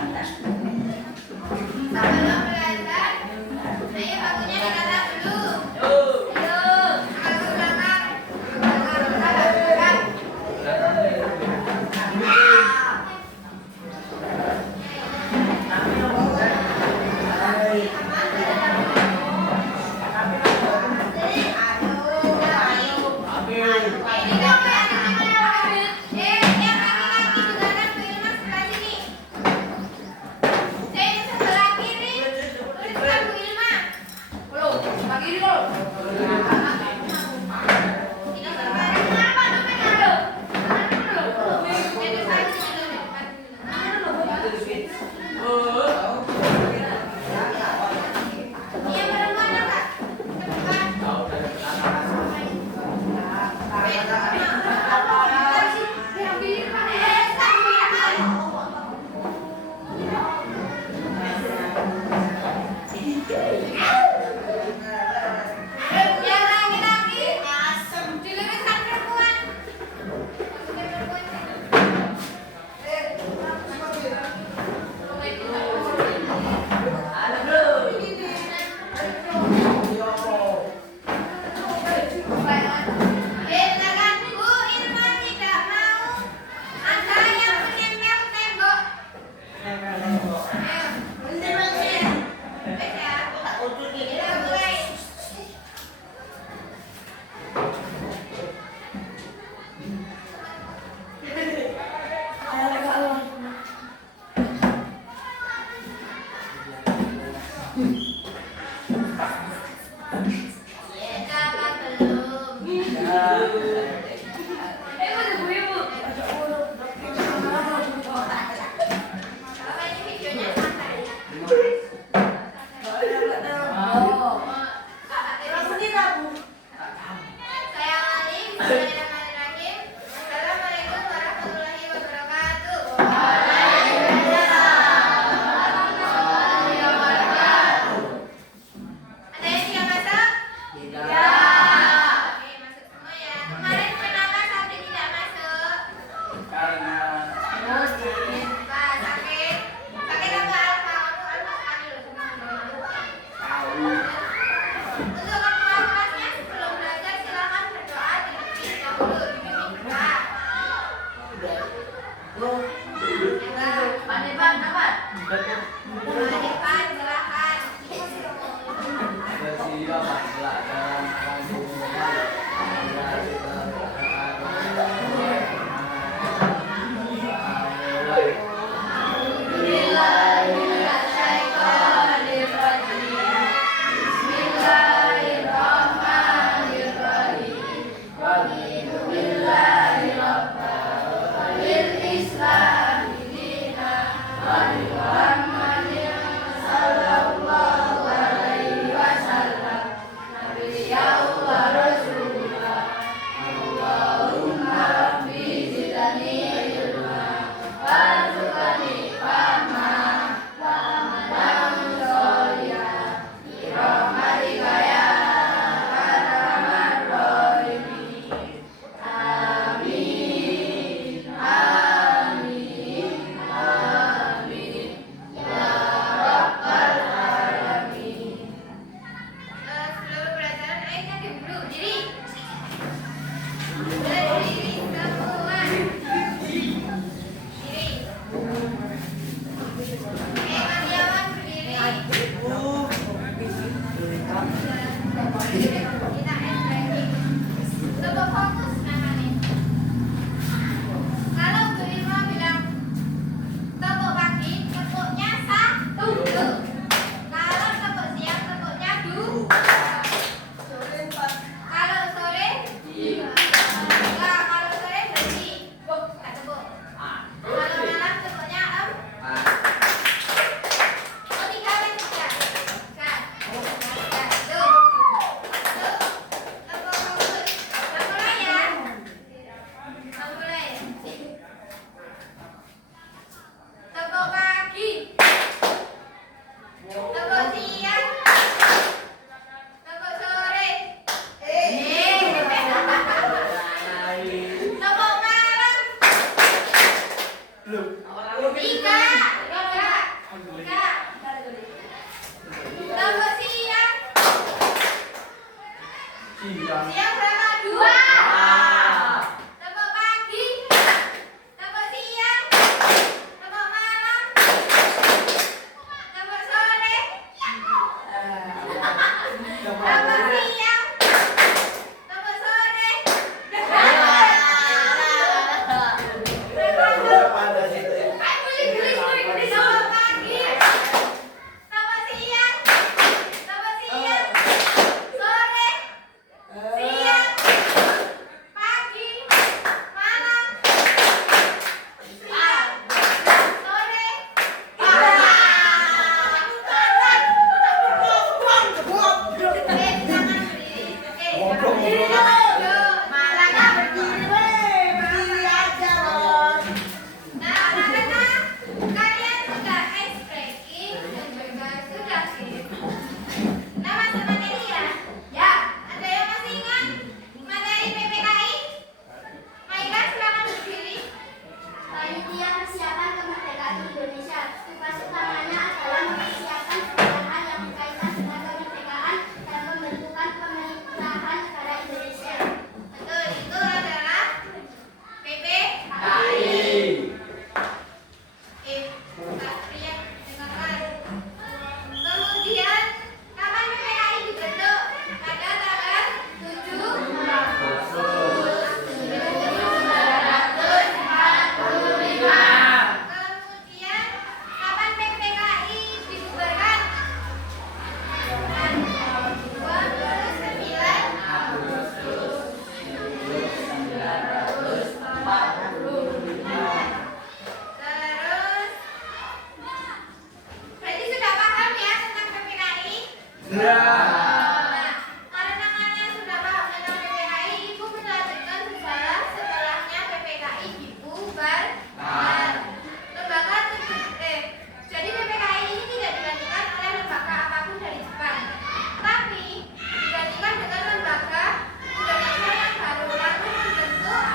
Tiga. Siang berapa? 2. Tepuk pagi. Tepuk siang. Tepuk malam. Tepuk sore. Tepuk siang. Tepuk sore. Tepuk pagi. Tepuk siang. Tepuk siang. Sore. Siang, pagi, malam, siang, sore, kalian sudah ice breaking dan juga sudah sip. Nah, masuk materi ya? Ya, ada yang masih ingat materi PPKI? Maika, silakan berdiri. Panitia Persiapan Kemerdekaan Indonesia. Tugas utamanya adalah mempersiapkan perubahan yang berkaitan dengan kemerdekaan dan pembentukan pemerintahan negara Indonesia. Betul, itu adalah PPKI. Kak Rian, dengarkan. Kemudian, kapan PPKI dibentuk? Pada tanggal 7 Kemudian, kapan PPKI dibubarkan? 29 Terus, berarti sudah paham ya tentang PPKI? Nah, karena kalian sudah paham tentang PPKI, Ibu melanjutkan sejarah setelahnya PPKI dibubarkan. Jadi PPKI ini tidak digantikan oleh lembaga apapun dari Jepang, tapi digantikan dengan lembaga Indonesia yang baru, lalu dibentuk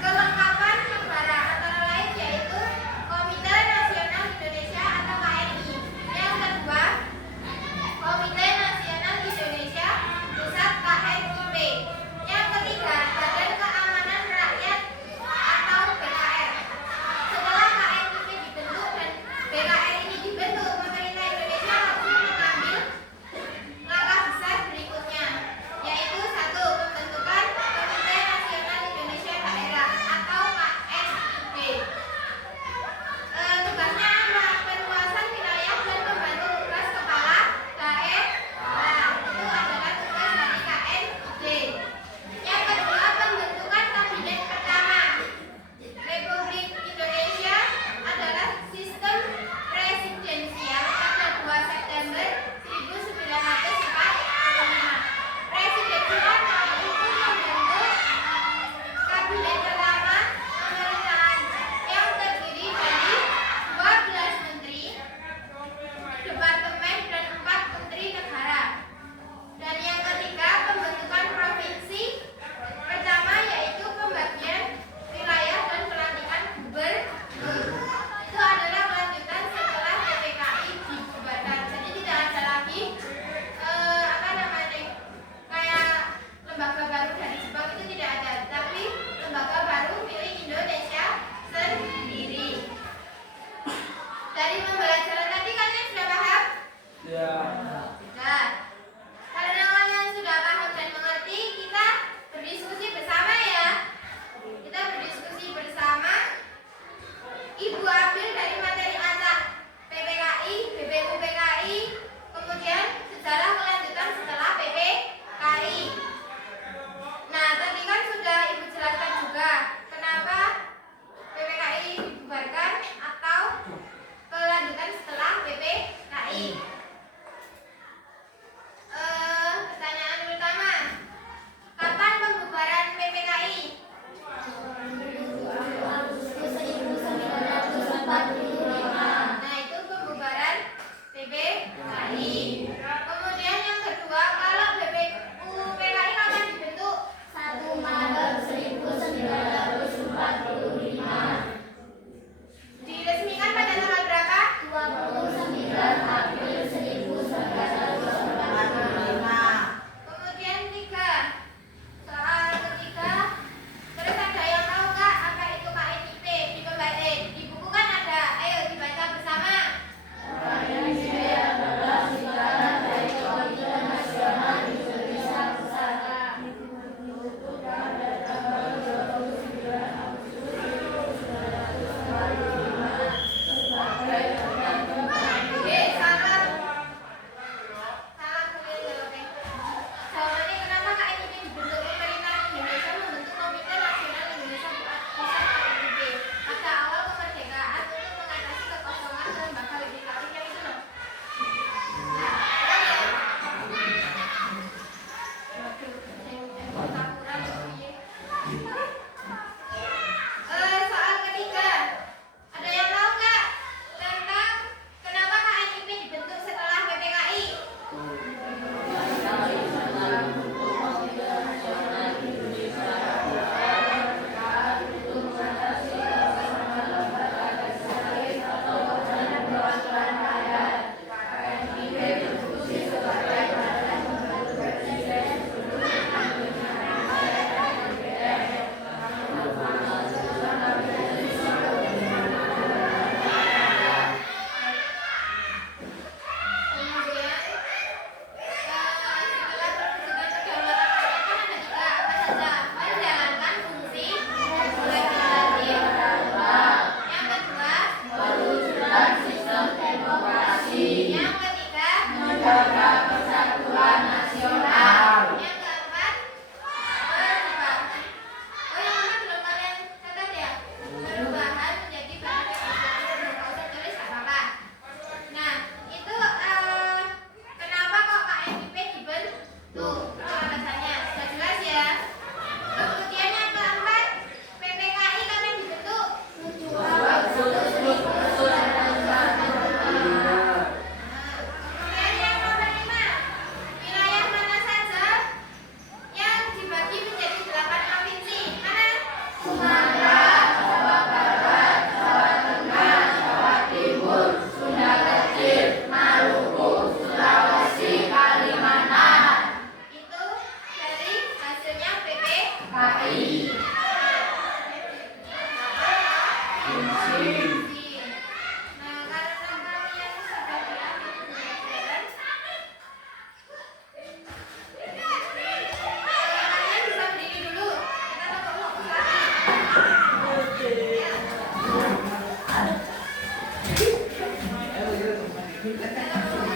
kelengkapan negara antara lain yaitu Komite Nasional Indonesia atau KNI. Yang kedua, Komite Nasional Indonesia Pusat KNIP. Yang ketiga, Badan Keamanan Rakyat atau BKR. Setelah KNIP dibentuk dan BKR ini dibentuk, pemerintah Indonesia langsung mengambil langkah besar berikutnya, yaitu 1. Pembentukan Komite Nasional Indonesia Daerah atau KNID. Tugasnya perluasan wilayah dan membantu tugas kepala daerah. Itu adalah tugas dari KNID. Yang kedua, pembentukan kabinet pertama. Republik Indonesia adalah sistem presidensial pada 2 September 1945. Presidensial itu membentuk kabinet pertama pemerintahan yang terdiri dari 12 menteri, departemen, dan 4 menteri negara. Dan yang ketiga, pembentukan provinsi pertama yaitu pembagian wilayah dan pelantikan gubernur. Itu adalah kelanjutan setelah PPKI dibubarkan. Jadi tidak ada lagi kayak lembaga baru dari Jepang, itu tidak ada, tapi lembaga baru milik Indonesia sendiri. Dari pembelajaran tadi kalian sudah paham? Nah, karena kalian sudah paham dan mengerti, kita berdiskusi bersama ya. Kita berdiskusi bersama. Ibu ambil dari materi acak PPKI, BPUPKI, kemudian sejarah kelanjutan setelah PPKI. Nah, tadi kan sudah Ibu jelaskan juga kenapa PPKI dibubarkan atau kelanjutan setelah PPKI. Pertanyaan pertama, kapan pembubaran PPKI? 1945. Nah, karena kalian sudah diambil pelajaran, kalian bisa berdiri dulu. Kita fokus lagi.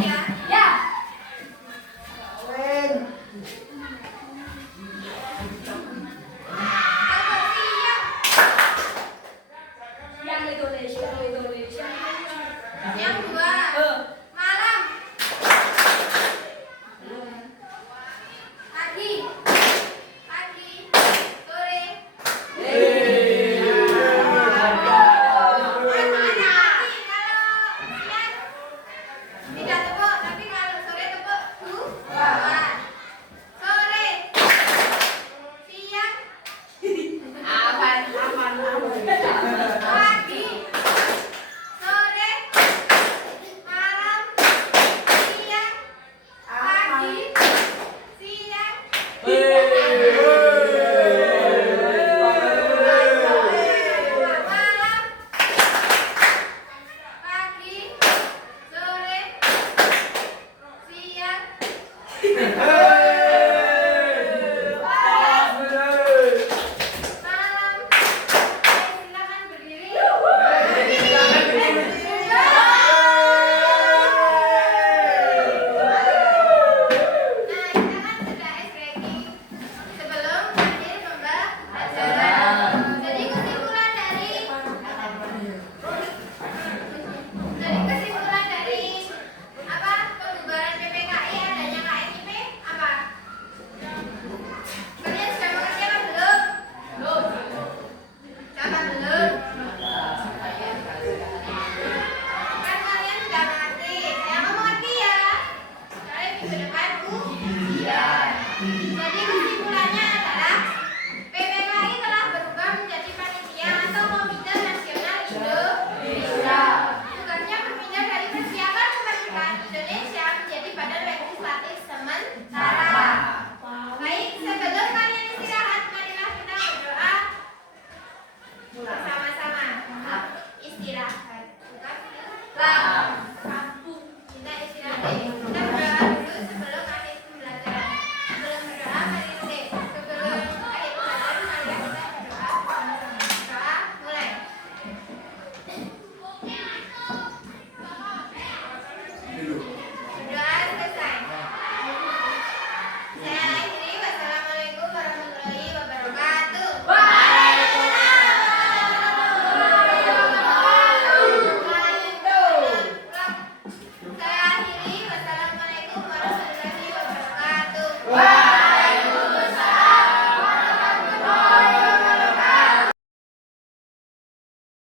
Ya. Ya. Yang Indonesia. Yang dua, malam, pagi, sore, tidak tepuk, tapi kalau sore tepuk dua. Sore, siang, pagi, sore, malam, siang, pagi, siang, malam, pagi, sore, siang, malam. Silakan berdiri. Nah, kita kan sudah ice breaking sebelum hadir pembelajaran. Jadi kesimpulan dari apa pembubaran PPKI adanya KMIP apa? Kalian sudah mengerti apa belum? Siapa belum? Kan kalian sudah mengerti. Saya mau mengerti ya. Kalian minggu depan ujian. Jadi kesimpulannya adalah PPKI telah berubah menjadi panitia atau Komite Nasional Indonesia. Tugasnya berpindah dari persiapan kemerdekaan Indonesia menjadi badan legislatif sementara. Baik, sebelum kalian istirahat, marilah kita berdoa bersama-sama. Istirahat.